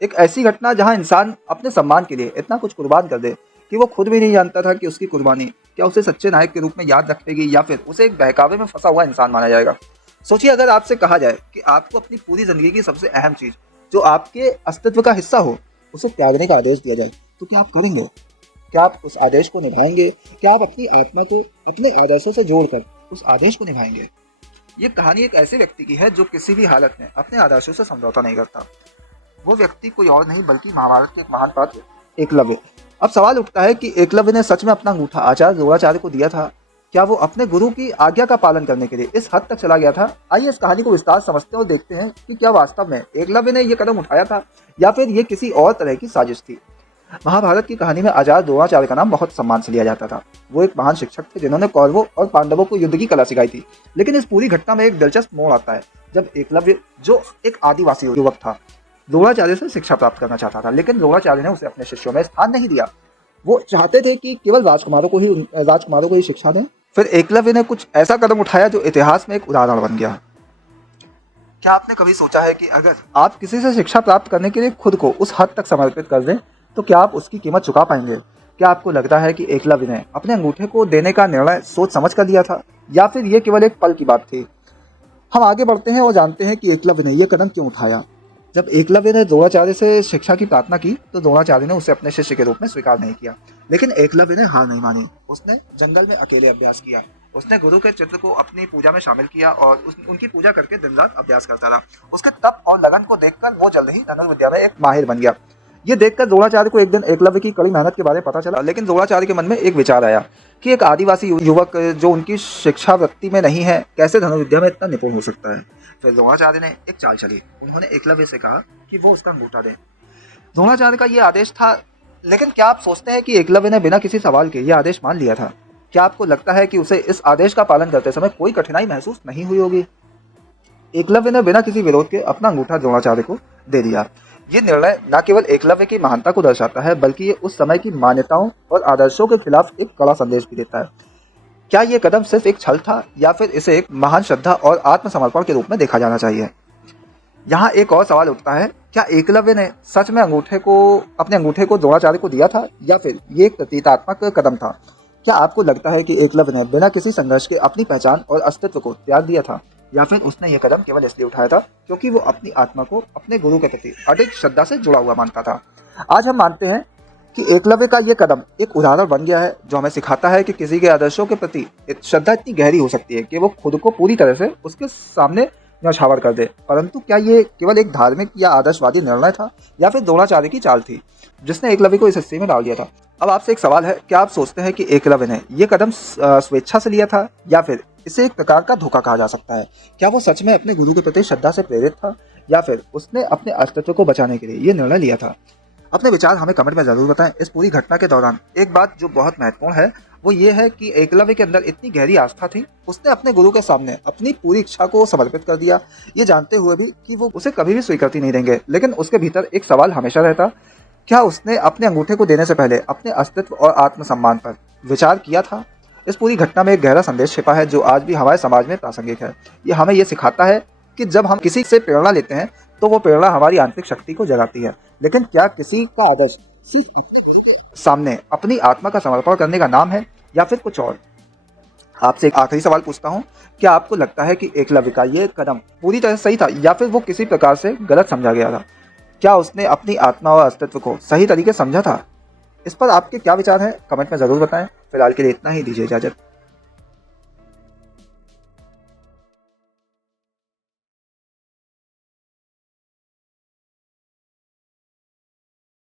एक ऐसी घटना जहां इंसान अपने सम्मान के लिए इतना कुछ कुर्बान कर दे कि वो खुद भी नहीं जानता था कि उसकी कुर्बानी क्या उसे सच्चे नायक के रूप में याद रखेगी या फिर उसे एक बहकावे में फंसा हुआ इंसान माना जाएगा। सोचिए, अगर आपसे कहा जाए कि आपको अपनी पूरी जिंदगी की सबसे अहम चीज जो आपके अस्तित्व का हिस्सा हो उसे त्यागने का आदेश दिया जाए, तो क्या आप करेंगे? क्या आप उस आदेश को निभाएंगे? क्या आप अपनी आत्मा को अपने आदर्शों से जोड़कर उस आदेश को निभाएंगे? ये कहानी एक ऐसे व्यक्ति की है जो किसी भी हालत में अपने आदर्शों से समझौता नहीं करता। वो व्यक्ति कोई और नहीं बल्कि महाभारत के एक महान पात्र एकलव्य। अब सवाल उठता है कि एकलव्य ने सच में अपना अंगूठा आचार्य द्रोणाचार्य को दिया था? क्या वो अपने गुरु की आज्ञा का पालन करने के लिए इस हद तक चला गया था? आइए इस कहानी को विस्तार समझते हैं और देखते हैं कि क्या वास्तव में एकलव्य ने यह कदम उठाया था या फिर ये किसी और तरह की साजिश थी। महाभारत की कहानी में आचार्य द्रोणाचार्य का नाम बहुत सम्मान से लिया जाता था। वो एक महान शिक्षक थे जिन्होंने कौरवों और पांडवों को युद्ध की कला सिखाई थी। लेकिन इस पूरी घटना में एक दिलचस्प मोड़ आता है जब एकलव्य, जो एक आदिवासी युवक था, द्रोणाचार्य से शिक्षा प्राप्त करना चाहता था, लेकिन द्रोणाचार्य ने उसे अपने शिष्यों में स्थान नहीं दिया। वो चाहते थे कि केवल राजकुमारों को ही शिक्षा दें। फिर एकलव्य ने कुछ ऐसा कदम उठाया जो इतिहास में एक उदाहरण बन गया। क्या आपने कभी सोचा है कि अगर आप किसी से शिक्षा प्राप्त करने के लिए खुद को उस हद तक समर्पित कर दें तो क्या आप उसकी कीमत चुका पाएंगे? क्या आपको लगता है कि एकलव्य ने अपने अंगूठे को देने का निर्णय सोच समझ कर लिया था या फिर ये केवल एक पल की बात थी? हम आगे बढ़ते हैं और जानते हैं कि एकलव्य ने यह कदम क्यों उठाया। जब एकलव्य ने द्रोणाचार्य से शिक्षा की प्रार्थना की तो द्रोणाचार्य ने उसे अपने शिष्य के रूप में स्वीकार नहीं किया। लेकिन एकलव्य ने हार नहीं मानी। उसने जंगल में अकेले अभ्यास किया। उसने गुरु के चित्र को अपनी पूजा में शामिल किया और उनकी पूजा करके दिन रात अभ्यास करता रहा। उसके तप और लगन को देखकर वो जल्द ही धनुर्विद्या में एक माहिर बन गया। ये देखकर द्रोणाचार्य को एक दिन एकलव्य की कड़ी मेहनत के बारे में पता चला। लेकिन द्रोणाचार्य के मन में एक विचार आया कि एक आदिवासी युवक जो उनकी शिक्षा वृत्ति में नहीं है कैसे धनुर्विद्या में इतना निपुण हो सकता है। फिर द्रोणाचार्य ने एक चाल चली। उन्होंने एकलव्य से कहा कि वो उसका अंगूठा दे। द्रोणाचार्य का ये आदेश था, लेकिन क्या आप सोचते हैं कि एकलव्य ने बिना किसी सवाल के ये आदेश मान लिया था? क्या आपको लगता है कि उसे इस आदेश का पालन करते समय कोई कठिनाई महसूस नहीं हुई होगी? एकलव्य ने बिना किसी विरोध के अपना अंगूठा द्रोणाचार्य को दे दिया। ये निर्णय न केवल एकलव्य की महानता को दर्शाता है बल्कि ये उस समय की मान्यताओं और आदर्शों के खिलाफ एक कड़ा संदेश भी देता है। क्या ये कदम सिर्फ एक छल था या फिर इसे एक महान श्रद्धा और आत्मसमर्पण के रूप में देखा जाना चाहिए? यहाँ एक और सवाल उठता है, क्या एकलव्य ने सच में अपने अंगूठे को द्रोणाचार्य को दिया था या फिर ये एक प्रतीकात्मक कदम था? क्या आपको लगता है कि एकलव्य ने बिना किसी संघर्ष के अपनी पहचान और अस्तित्व को त्याग दिया था या फिर उसने यह कदम केवल इसलिए उठाया था क्योंकि वो अपनी आत्मा को अपने गुरु के प्रति अधिक श्रद्धा से जुड़ा हुआ मानता था? आज हम मानते हैं कि एकलव्य का ये कदम एक उदाहरण बन गया है जो हमें सिखाता है कि किसी के आदर्शों के प्रति श्रद्धा इतनी गहरी हो सकती है कि वो खुद को पूरी तरह से उसके सामने न्यौछावर कर दे। परंतु क्या ये केवल एक धार्मिक या आदर्शवादी निर्णय था या फिर द्रोणाचार्य की चाल थी जिसने एकलव्य को इस हिस्से में डाल दिया था? अब आपसे एक सवाल है, क्या आप सोचते हैं कि एकलव्य ने यह कदम स्वेच्छा से लिया था या फिर इसे एक प्रकार का धोखा कहा जा सकता है? क्या वो सच में अपने गुरु के प्रति श्रद्धा से प्रेरित था या फिर उसने अपने अस्तित्व को बचाने के लिए ये निर्णय लिया था? अपने विचार हमें कमेंट में जरूर बताएं। इस पूरी घटना के दौरान एक बात जो बहुत महत्वपूर्ण है वो ये है कि एकलव्य के अंदर इतनी गहरी आस्था थी। उसने अपने गुरु के सामने अपनी पूरी इच्छा को समर्पित कर दिया, ये जानते हुए भी कि वो उसे कभी भी स्वीकृति नहीं देंगे। लेकिन उसके भीतर एक सवाल हमेशा रहता, क्या उसने अपने अंगूठे को देने से पहले अपने अस्तित्व और आत्मसम्मान पर विचार किया था? इस पूरी घटना में एक गहरा संदेश छिपा है जो आज भी हमारे समाज में प्रासंगिक है। ये हमें ये सिखाता है कि जब हम किसी से प्रेरणा लेते हैं तो वो प्रेरणा हमारी आंतरिक शक्ति को जगाती है। लेकिन क्या किसी का आदर्श सिर्फ अपने गुरु के सामने अपनी आत्मा का समर्पण करने का नाम है या फिर कुछ और? आपसे एक आखिरी सवाल पूछता हूँ, क्या आपको लगता है कि एकलव्य का ये कदम पूरी तरह सही था या फिर वो किसी प्रकार से गलत समझा गया था? क्या उसने अपनी आत्मा और अस्तित्व को सही तरीके समझा था? इस पर आपके क्या विचार हैं? कमेंट में ज़रूर बताएं। फिलहाल के लिए इतना ही, दीजिए इजाज़त।